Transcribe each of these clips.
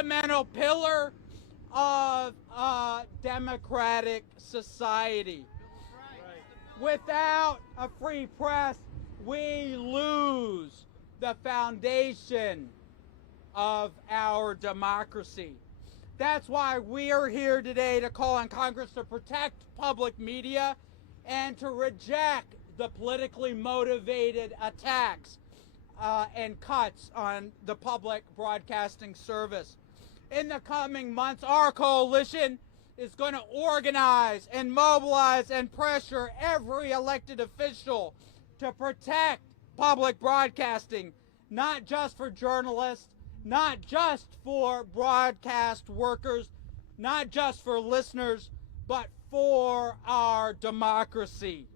fundamental pillar of a democratic society. Without a free press, we lose the foundation of our democracy. That's why we are here today to call on Congress to protect public media and to reject the politically motivated attacks and cuts on the public broadcasting service. In the coming months, our coalition is going to organize and mobilize and pressure every elected official to protect public broadcasting, not just for journalists, not just for broadcast workers, not just for listeners, but for our democracy.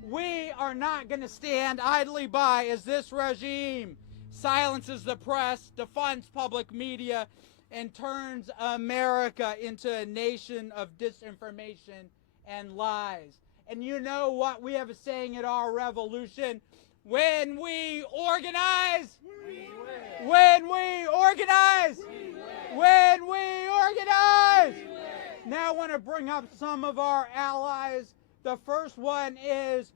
We are not going to stand idly by as this regime silences the press, defunds public media, and turns America into a nation of disinformation and lies. And you know what? We have a saying at our revolution: when we organize, we win. When we organize, we win. When we organize. We win. Now I want to bring up some of our allies. The first one is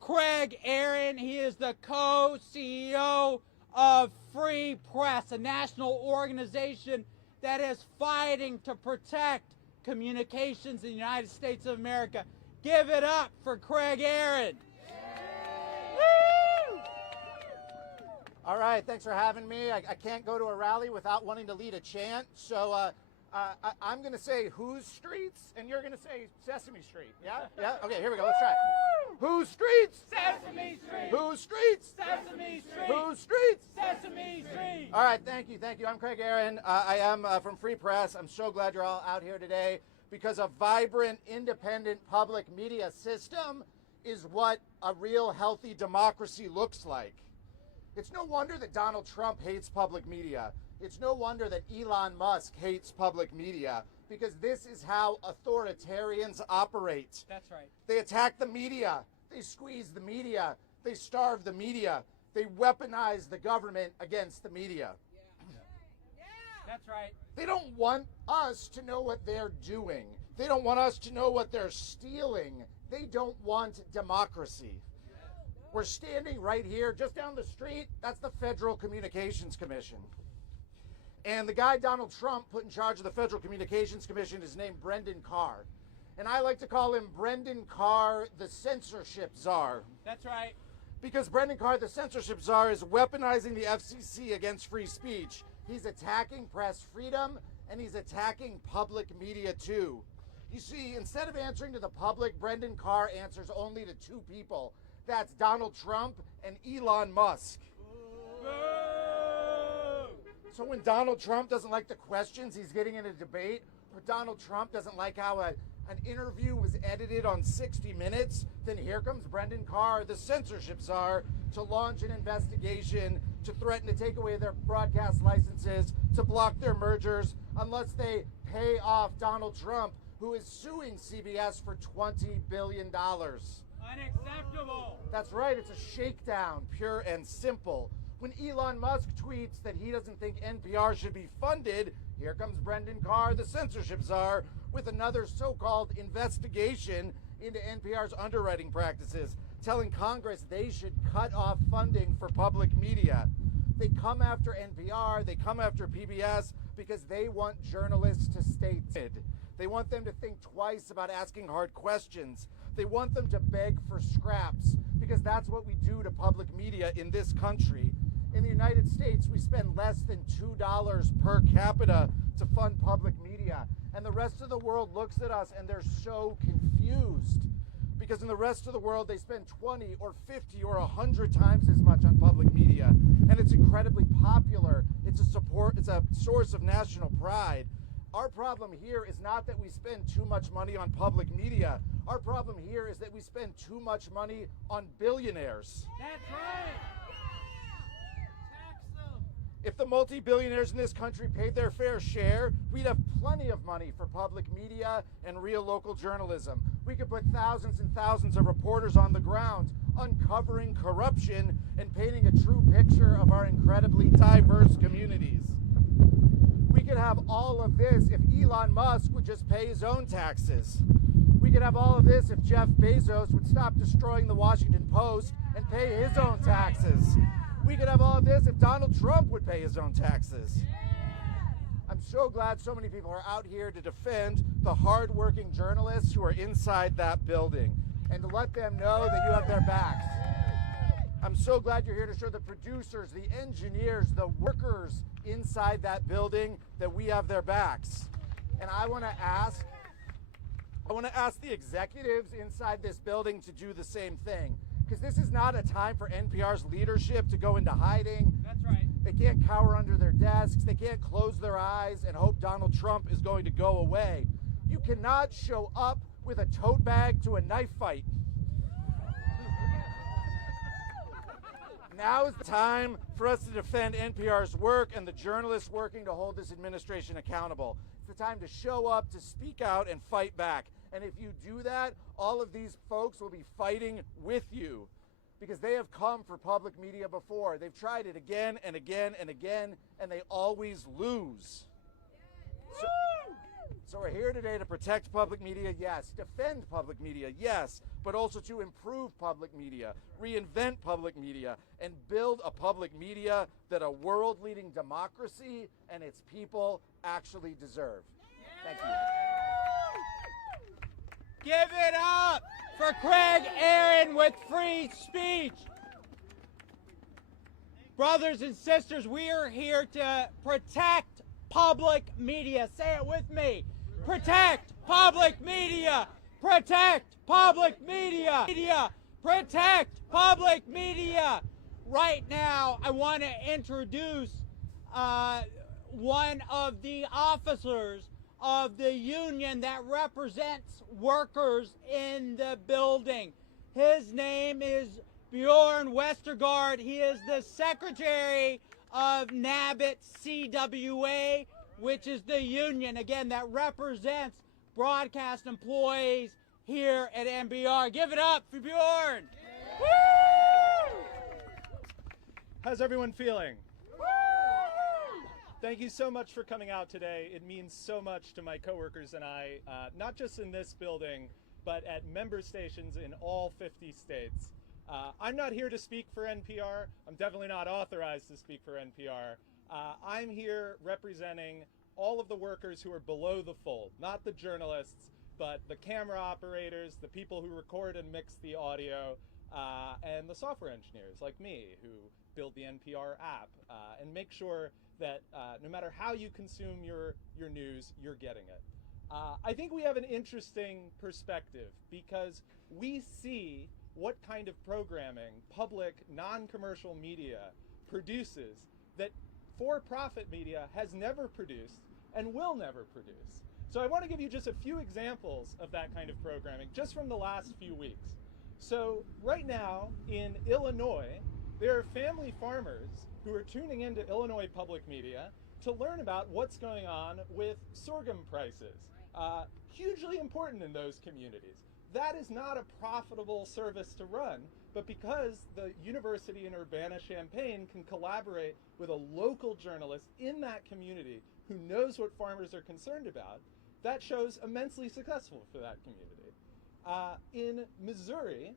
Craig Aaron. He is the co-CEO of Free Press, a national organization that is fighting to protect communications in the United States of America. Give it up for Craig Aaron. Woo! All right, thanks for having me. I can't go to a rally without wanting to lead a chant, so I'm going to say whose streets, and you're going to say Sesame Street. Yeah? Yeah? Okay, here we go. Let's try it. Whose streets? Sesame Street. Whose streets? Sesame Street. Whose streets? Sesame Street. All right, thank you. I'm Craig Aaron. I am from Free Press. I'm so glad you're all out here today because a vibrant, independent public media system is what a real healthy democracy looks like. It's no wonder that Donald Trump hates public media. It's no wonder that Elon Musk hates public media, because this is how authoritarians operate. That's right. They attack the media. They squeeze the media. They starve the media. They weaponize the government against the media. Yeah. That's right. They don't want us to know what they're doing. They don't want us to know what they're stealing. They don't want democracy. We're standing right here, just down the street. That's the Federal Communications Commission. And the guy Donald Trump put in charge of the Federal Communications Commission is named Brendan Carr. And I like to call him Brendan Carr, the censorship czar. That's right. Because Brendan Carr, the censorship czar, is weaponizing the FCC against free speech. He's attacking press freedom, and he's attacking public media too. You see, instead of answering to the public, Brendan Carr answers only to two people. That's Donald Trump and Elon Musk. So when Donald Trump doesn't like the questions he's getting in a debate, or Donald Trump doesn't like how an interview was edited on 60 Minutes, then here comes Brendan Carr, the censorship czar, to launch an investigation, to threaten to take away their broadcast licenses, to block their mergers, unless they pay off Donald Trump, who is suing CBS for $20 billion. Unacceptable. That's right, it's a shakedown, pure and simple. When Elon Musk tweets that he doesn't think NPR should be funded, here comes Brendan Carr, the censorship czar, with another so-called investigation into NPR's underwriting practices, telling Congress they should cut off funding for public media. They come after NPR, they come after PBS, because they want journalists to stay timid. They want them to think twice about asking hard questions. They want them to beg for scraps, because that's what we do to public media in this country. In the United States, we spend less than $2 per capita to fund public media. And the rest of the world looks at us and they're so confused. Because in the rest of the world, they spend 20 or 50 or 100 times as much on public media. And it's incredibly popular. It's a source of national pride. Our problem here is not that we spend too much money on public media. Our problem here is that we spend too much money on billionaires. That's right. If the multi-billionaires in this country paid their fair share, we'd have plenty of money for public media and real local journalism. We could put thousands and thousands of reporters on the ground, uncovering corruption and painting a true picture of our incredibly diverse communities. We could have all of this if Elon Musk would just pay his own taxes. We could have all of this if Jeff Bezos would stop destroying the Washington Post and pay his own taxes. We could have all of this if Donald Trump would pay his own taxes. I'm so glad so many people are out here to defend the hardworking journalists who are inside that building and to let them know that you have their backs. I'm so glad you're here to show the producers, the engineers, the workers inside that building that we have their backs. And I want to ask the executives inside this building to do the same thing, because this is not a time for NPR's leadership to go into hiding. That's right. They can't cower under their desks. They can't close their eyes and hope Donald Trump is going to go away. You cannot show up with a tote bag to a knife fight. Now is the time for us to defend NPR's work and the journalists working to hold this administration accountable. It's the time to show up, to speak out, and fight back. And if you do that, all of these folks will be fighting with you, because they have come for public media before. They've tried it again and again and again, and they always lose. So we're here today to protect public media, yes. Defend public media, yes. But also to improve public media, reinvent public media, and build a public media that a world-leading democracy and its people actually deserve. Thank you. Give it up for Craig Aaron with free speech. Brothers and sisters, we are here to protect public media. Say it with me. Protect public media. Protect public media. Protect public media. Right now, I want to introduce one of the officers of the union that represents workers in the building. His name is Bjorn Westergaard. He is the secretary of NABIT CWA, which is the union, again, that represents broadcast employees here at NPR. Give it up for Bjorn. Woo! How's everyone feeling? Woo! Thank you so much for coming out today. It means so much to my coworkers and I, not just in this building, but at member stations in all 50 states. I'm not here to speak for NPR. I'm definitely not authorized to speak for NPR. I'm here representing all of the workers who are below the fold, not the journalists, but the camera operators, the people who record and mix the audio, and the software engineers like me who build the NPR app and make sure that no matter how you consume your news, you're getting it. I think we have an interesting perspective because we see what kind of programming public, non-commercial media produces that for-profit media has never produced and will never produce. So I want to give you just a few examples of that kind of programming just from the last few weeks. So right now in Illinois, there are family farmers who are tuning into Illinois public media to learn about what's going on with sorghum prices. Hugely important in those communities. That is not a profitable service to run, but because the university in Urbana-Champaign can collaborate with a local journalist in that community who knows what farmers are concerned about, that show's immensely successful for that community. In Missouri,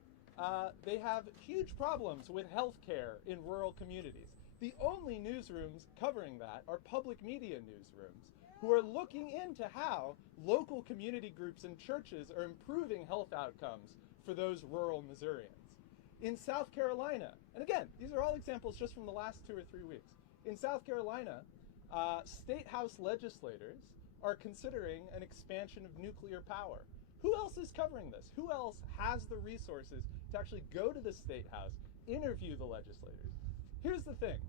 they have huge problems with healthcare in rural communities. The only newsrooms covering that are public media newsrooms who are looking into how local community groups and churches are improving health outcomes for those rural Missourians. In South Carolina, and again, these are all examples just from the last 2 or 3 weeks. In South Carolina, state house legislators are considering an expansion of nuclear power. Who else is covering this? Who else has the resources to actually go to the state house, interview the legislators? Here's the thing.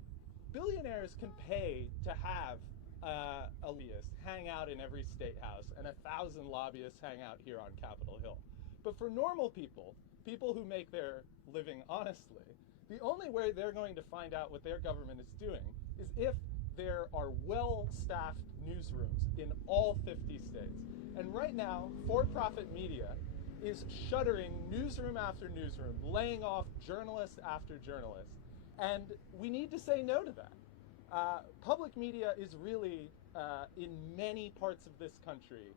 Billionaires can pay to have a lobbyist hang out in every state house and 1,000 lobbyists hang out here on Capitol Hill. But for normal people, people who make their living honestly, the only way they're going to find out what their government is doing is if there are well-staffed newsrooms in all 50 states. And right now, for-profit media is shuttering newsroom after newsroom, laying off journalist after journalist. And we need to say no to that. Public media is really in many parts of this country,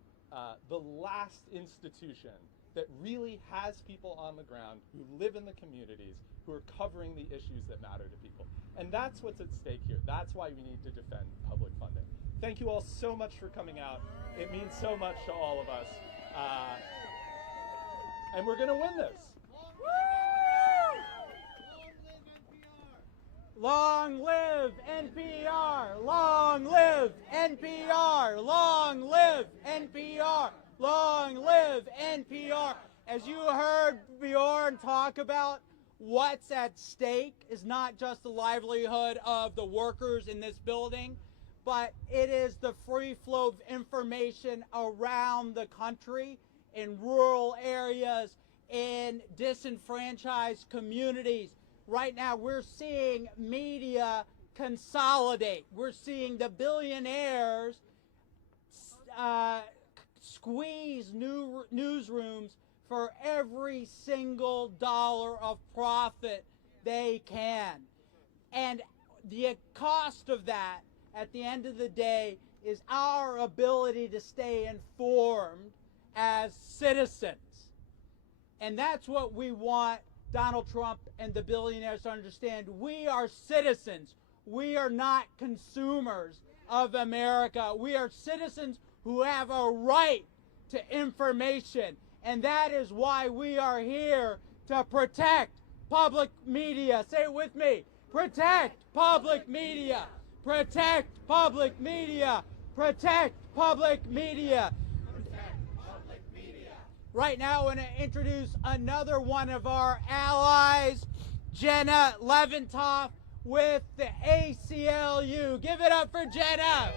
the last institution that really has people on the ground who live in the communities, who are covering the issues that matter to people. And that's what's at stake here. That's why we need to defend public funding. Thank you all so much for coming out. It means so much to all of us. And we're going to win this. Long live NPR! Long live NPR! Long live NPR! Long live NPR! As you heard Bjorn talk about, what's at stake is not just the livelihood of the workers in this building, but it is the free flow of information around the country, in rural areas, in disenfranchised communities. Right now, we're seeing media consolidate. We're seeing the billionaires squeeze newsrooms for every single dollar of profit they can. And the cost of that, at the end of the day, is our ability to stay informed as citizens. And that's what we want Donald Trump and the billionaires to understand. We are citizens. We are not consumers of America. We are citizens who have a right to information. And that is why we are here to protect public media. Say it with me. Protect public media. Protect public media. Protect public media. Right now, I want to introduce another one of our allies, Jenna Leventoff with the ACLU. Give it up for Jenna.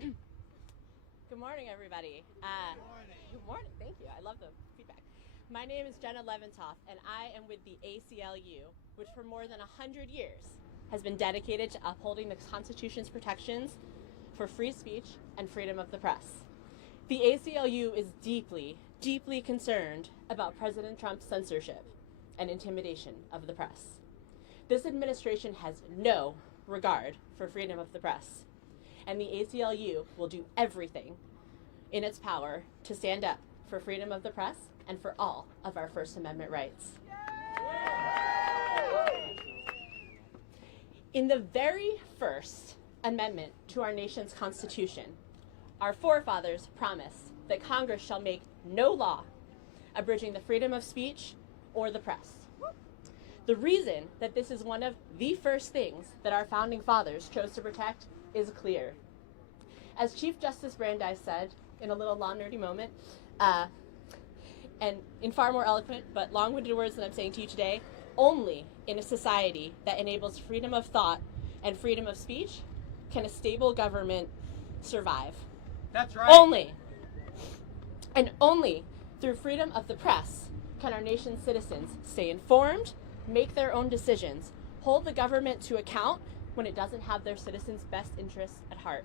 Good morning, everybody. Good morning. Thank you. I love the feedback. My name is Jenna Leventoff, and I am with the ACLU, which for more than 100 years has been dedicated to upholding the Constitution's protections for free speech and freedom of the press. The ACLU is deeply, deeply concerned about President Trump's censorship and intimidation of the press. This administration has no regard for freedom of the press, and the ACLU will do everything in its power to stand up for freedom of the press and for all of our First Amendment rights. In the very first amendment to our nation's Constitution, our forefathers promised that Congress shall make no law abridging the freedom of speech or the press. The reason that this is one of the first things that our founding fathers chose to protect is clear. As Chief Justice Brandeis said in a little law nerdy moment, and in far more eloquent but long-winded words than I'm saying to you today, only in a society that enables freedom of thought and freedom of speech can a stable government survive. That's right. Only. And only through freedom of the press can our nation's citizens stay informed, make their own decisions, hold the government to account when it doesn't have their citizens' best interests at heart.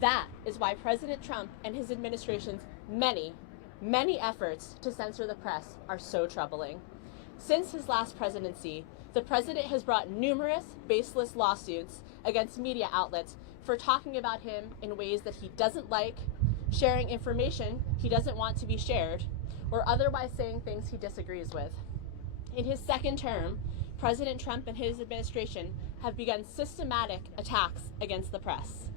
That is why President Trump and his administration's many, many efforts to censor the press are so troubling. Since his last presidency, the president has brought numerous baseless lawsuits against media outlets for talking about him in ways that he doesn't like, sharing information he doesn't want to be shared, or otherwise saying things he disagrees with. In his second term, President Trump and his administration have begun systematic attacks against the press.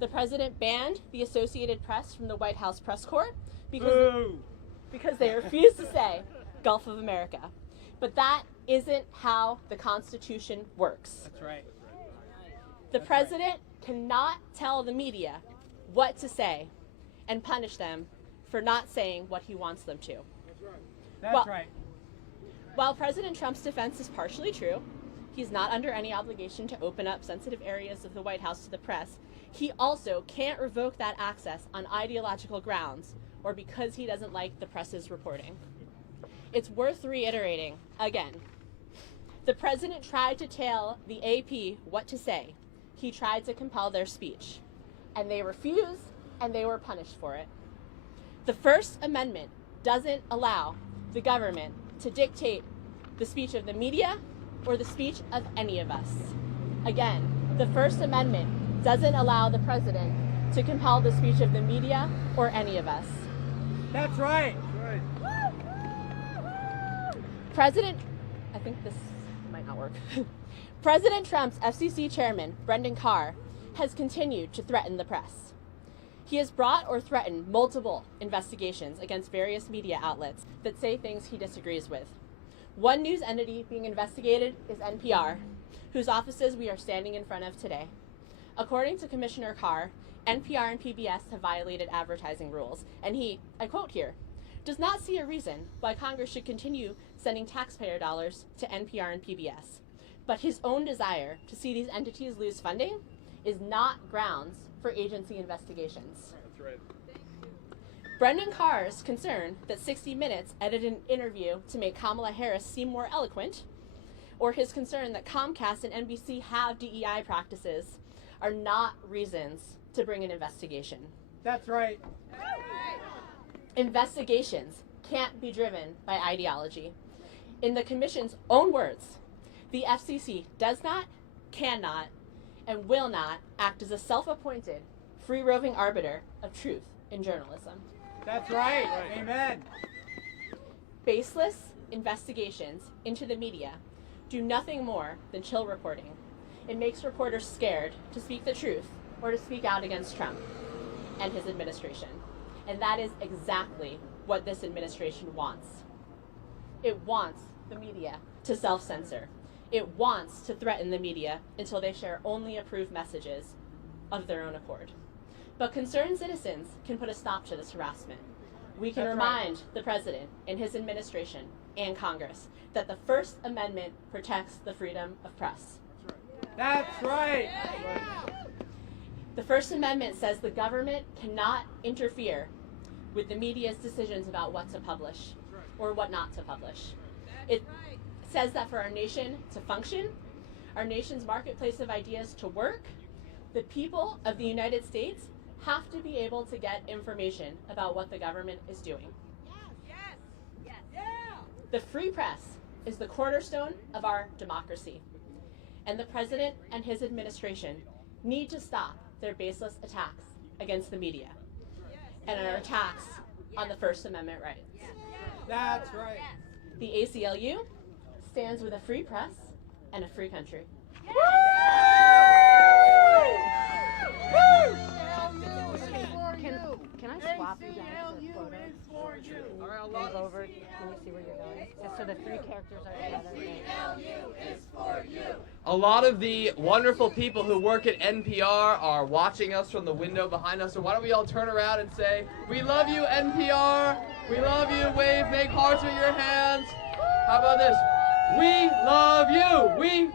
The president banned the Associated Press from the White House press corps because they refused to say Gulf of America. But that isn't how the Constitution works. That's right. The president cannot tell the media what to say and punish them for not saying what he wants them to. That's right. While President Trump's defense is partially true, he's not under any obligation to open up sensitive areas of the White House to the press. He also can't revoke that access on ideological grounds or because he doesn't like the press's reporting. It's worth reiterating again. The president tried to tell the AP what to say. He tried to compel their speech, and they refused, and they were punished for it. The First Amendment doesn't allow the government to dictate the speech of the media or the speech of any of us. Again, the First Amendment doesn't allow the president to compel the speech of the media or any of us. That's right. I think this might not work. President Trump's FCC chairman, Brendan Carr, has continued to threaten the press. He has brought or threatened multiple investigations against various media outlets that say things he disagrees with. One news entity being investigated is NPR, whose offices we are standing in front of today. According to Commissioner Carr, NPR and PBS have violated advertising rules, and he, I quote here, does not see a reason why Congress should continue sending taxpayer dollars to NPR and PBS. But his own desire to see these entities lose funding is not grounds for agency investigations. That's right. Brendan Carr's concern that 60 Minutes edited an interview to make Kamala Harris seem more eloquent, or his concern that Comcast and NBC have DEI practices, are not reasons to bring an investigation. That's right. Investigations can't be driven by ideology. In the Commission's own words, the FCC does not, cannot, and will not act as a self-appointed, free-roving arbiter of truth in journalism. That's right. Amen. Baseless investigations into the media do nothing more than chill reporting. It makes reporters scared to speak the truth or to speak out against Trump and his administration. And that is exactly what this administration wants. It wants the media to self-censor. It wants to threaten the media until they share only approved messages of their own accord. But concerned citizens can put a stop to this harassment. We can remind the president and his administration and Congress that the First Amendment protects the freedom of press. That's right. The First Amendment says the government cannot interfere with the media's decisions about what to publish or what not to publish. It says that for our nation to function, our nation's marketplace of ideas to work, the people of the United States have to be able to get information about what the government is doing. The free press is the cornerstone of our democracy, and the president and his administration need to stop their baseless attacks against the media and our attacks on the First Amendment rights. That's right. The ACLU stands with a free press and a free country. Can I swap you guys for photos? Move over. Can you see where you're going? Just so the three characters are together. A lot of the wonderful people who work at NPR are watching us from the window behind us, so why don't we all turn around and say, "We love you, NPR! We love you!" Wave, make hearts with your hands. How about this? We love you! We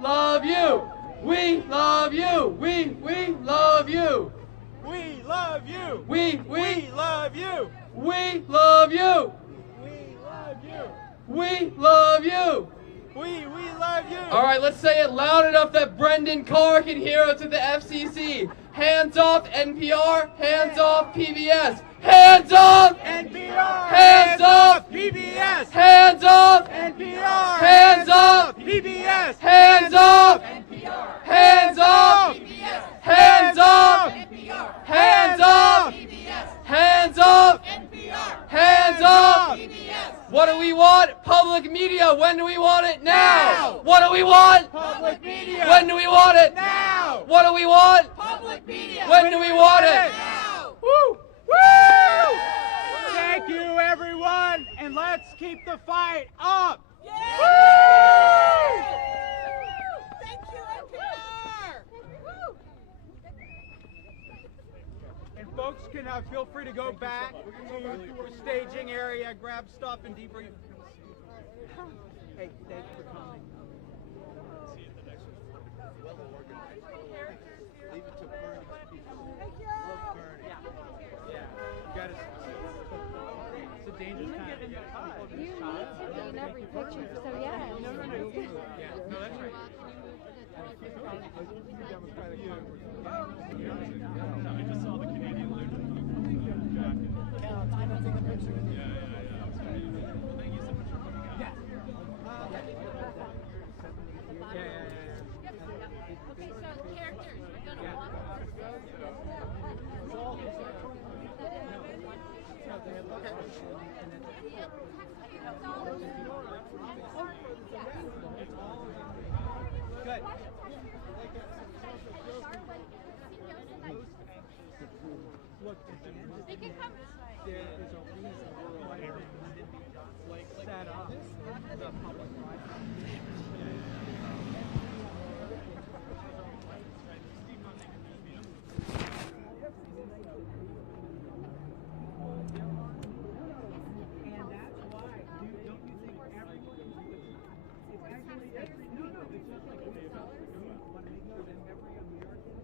love you! We love you! We love you! We love you. We love you. We love you! We love you. We love you! We love you. All right, let's say it loud enough that Brendan Carr can hear us at the FCC. Hands off NPR, hands off PBS. Hands off NPR. Hands off PBS. Hands off NPR. Hands off PBS. Hands off NPR. Hands off Hands off Hands off Hands off Hands off What do we want? Public media. When do we want it? Now. What do we want? Public media. When do we want it? Now. What do we want? Public media. When do we want it? Now. Woo! Woo! Thank you, everyone, and let's keep the fight up. Woo! Thank you, NPR. And folks can feel free to go back to the staging area, grab stuff, and debrief. Hey, thanks for coming. See you at the next one. Well organized. Leave it to Bernie's people. Love Bernie. Yeah. You got to. It's a dangerous time. You need to be in every picture, so yeah. No. Yeah. No, that's right. I just saw the Canadian lift. Yeah. Well, thank you so much for coming out. Yeah. Good. Look, at the end of the day, there is a reason why everything didn't be just set up the public-private. And that's why, don't you think everyone it's actually no, it's just like we want to make sure that every American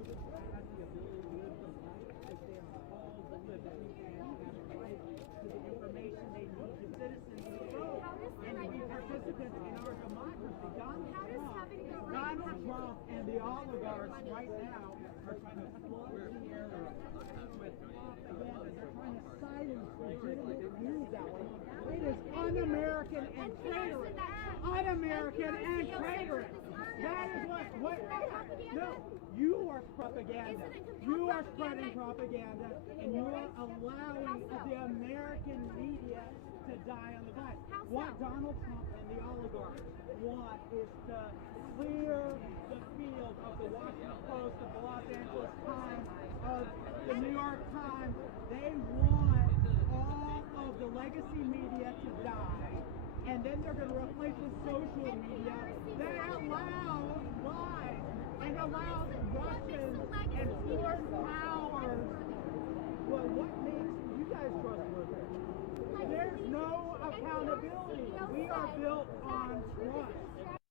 has the ability to live the life that they are called to live, that we can have right to the information they need to citizens to vote and to be participants in our democracy. Donald Trump and the oligarchs right now are trying to flood the air with propaganda. They're trying to silence legitimate news outlets. It is un-American and traitorous. Un-American and traitorous. That is what no, you are propaganda. You are spreading propaganda, and you are allowing the American media to die on the vine. What Donald Trump and the oligarchs want is to clear the field of the Washington Post, of the Los Angeles Times, of the New York Times. They want all of the legacy media to die, and then they're going to replace with social media that allows lies and allows Russians and foreign powers. Well, what makes you guys trustworthy? There's no accountability. We are built on trust.